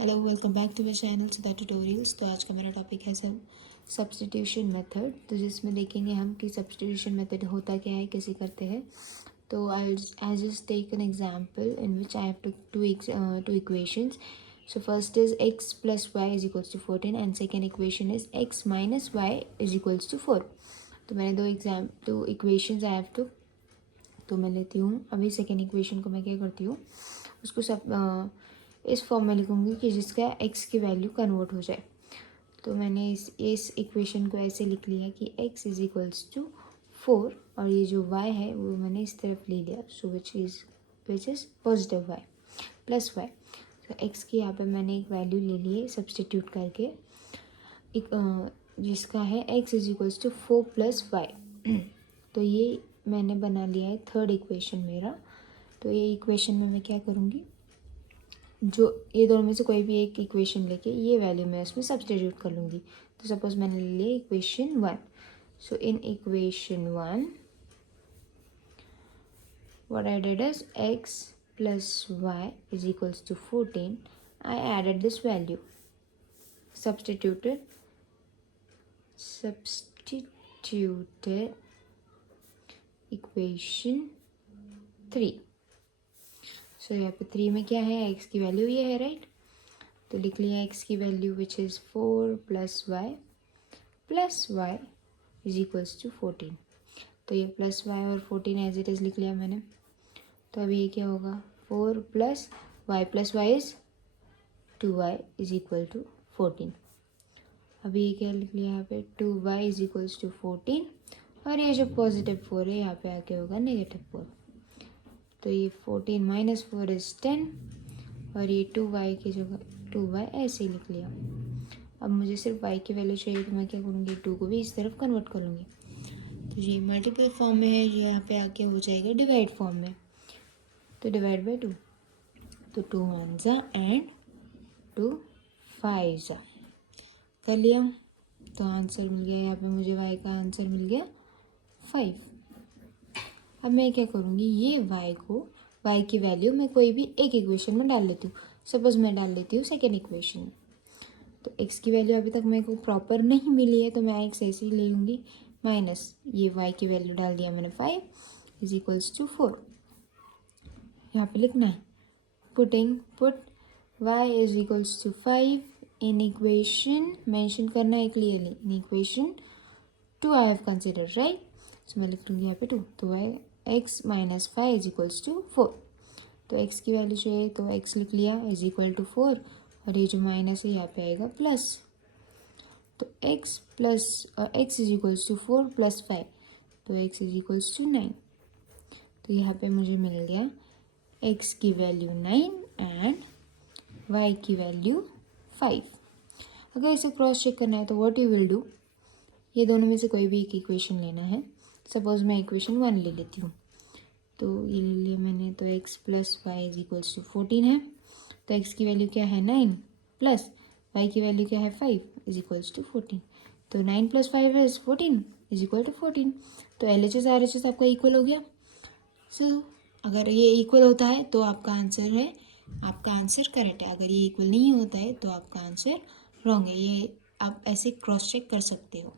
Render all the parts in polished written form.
Hello, welcome back to my channel Sudha tutorials. तो आज का मेरा टॉपिक है सब्स्टिट्यूशन मेथड। तो जिसमें देखेंगे हम कि सब्स्टिट्यूशन मेथड होता क्या है, कैसे करते हैं। तो I just take an example in which I have two equations. So first is x plus y is equals to 14 and second equation is x minus y is equals to 4. तो मैंने दो इक्वेशंस आई हैव टू, तो मैं लेती हूँ अभी second equation को। मैं क्या करती हूँ, उसको सब इस फॉर्म में लिखूँगी कि जिसका x की वैल्यू कन्वर्ट हो जाए। तो मैंने इस इक्वेशन को ऐसे लिख लिया कि x इज इक्वल्स टू 4 और ये जो y है वो मैंने इस तरफ ले लिया, so which is positive y plus y। तो x की यहाँ पे मैंने एक वैल्यू ले ली है सब्सटीट्यूट करके, जिसका है x is equals to 4 plus y। तो ये मैंने बना लिया है थर्ड इक्वेशन मेरा। तो ये इक्वेशन में मैं क्या करूँगी, जो ये दोनों में से कोई भी एक इक्वेशन लेके ये वैल्यू मैं उसमें सब्सटीट्यूट कर लूँगी। तो सपोज मैंने ले लिया equation 1। So in equation 1 what I did is x plus y is equals to 14. I added this value, substituted equation 3। सो यहाँ पे 3 में क्या है, x की वैल्यू ये है, राइट। तो लिख लिया x की value which is 4 plus y is equals to 14। तो ये प्लस y और 14 एज इट इज़ लिख लिया मैंने। तो अभी ये क्या होगा, 4 plus y is 2y is equal to 14। अभी ये क्या लिख लिया यहाँ पे, 2y इज इक्वल्स टू 14 और ये जो पॉजिटिव 4 है यहाँ पे आके होगा नेगेटिव 4। तो ये 14 माइनस 4 इज़ 10 और ये 2y की जगह 2y ऐसे ही लिख लिया। अब मुझे सिर्फ y की वैल्यू चाहिए, तो मैं क्या करूँगी, 2 को भी इस तरफ कन्वर्ट कर लूँगी। तो ये मल्टीपल फॉर्म में है, ये यहाँ पे आके हो जाएगा डिवाइड फॉर्म में। तो डिवाइड बाई 2, तो 2 1 एंड 2 5 कर लिया। तो आंसर मिल गया यहाँ पे मुझे, y का आंसर मिल गया 5। अब मैं क्या करूँगी, ये y की वैल्यू मैं कोई भी एक इक्वेशन में डाल लेती हूँ। सपोज मैं डाल लेती हूँ सेकेंड इक्वेशन में। तो x की वैल्यू अभी तक मेरे को प्रॉपर नहीं मिली है, तो मैं x ऐसे ही ले लूँगी माइनस ये y की वैल्यू डाल दिया मैंने 5 इज इक्वल्स टू 4। यहाँ पे लिखना है put y is equals to 5 in equation, mention करना है clearly, in equation 2 I have consider, right. So मैं लिख लूँगी यहाँ पे 2। तो x minus 5 is equals to 4। तो x की वैल्यू चाहिए, तो x लिख लिया इज इक्वल टू 4 और ये जो माइनस है यहाँ पे आएगा प्लस। तो x is equals to 4 plus 5, तो x इज इक्वल्स टू 9। तो यहाँ पे मुझे मिल गया x की वैल्यू 9 एंड y की वैल्यू 5। अगर इसे क्रॉस चेक करना है तो व्हाट यू विल डू, ये दोनों में से कोई भी एक इक्वेशन लेना है। सपोज मैं इक्वेशन 1 ले लेती हूँ, तो ये ले लिया मैंने। तो x plus y is equals to 14 है। तो x की वैल्यू क्या है 9 प्लस y की वैल्यू क्या है 5 इज इक्वल्स टू 14। तो 9 plus 5 is 14 is equal to 14। तो LHS RHS आपका इक्वल हो गया। सो अगर ये इक्वल होता है तो आपका आंसर करेक्ट है। अगर ये इक्वल नहीं होता है तो आपका आंसर रॉन्ग है। ये आप ऐसे क्रॉस चेक कर सकते हो।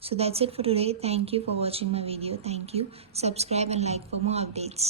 So that's it for today. Thank you for watching my video. Thank you. Subscribe and like for more updates.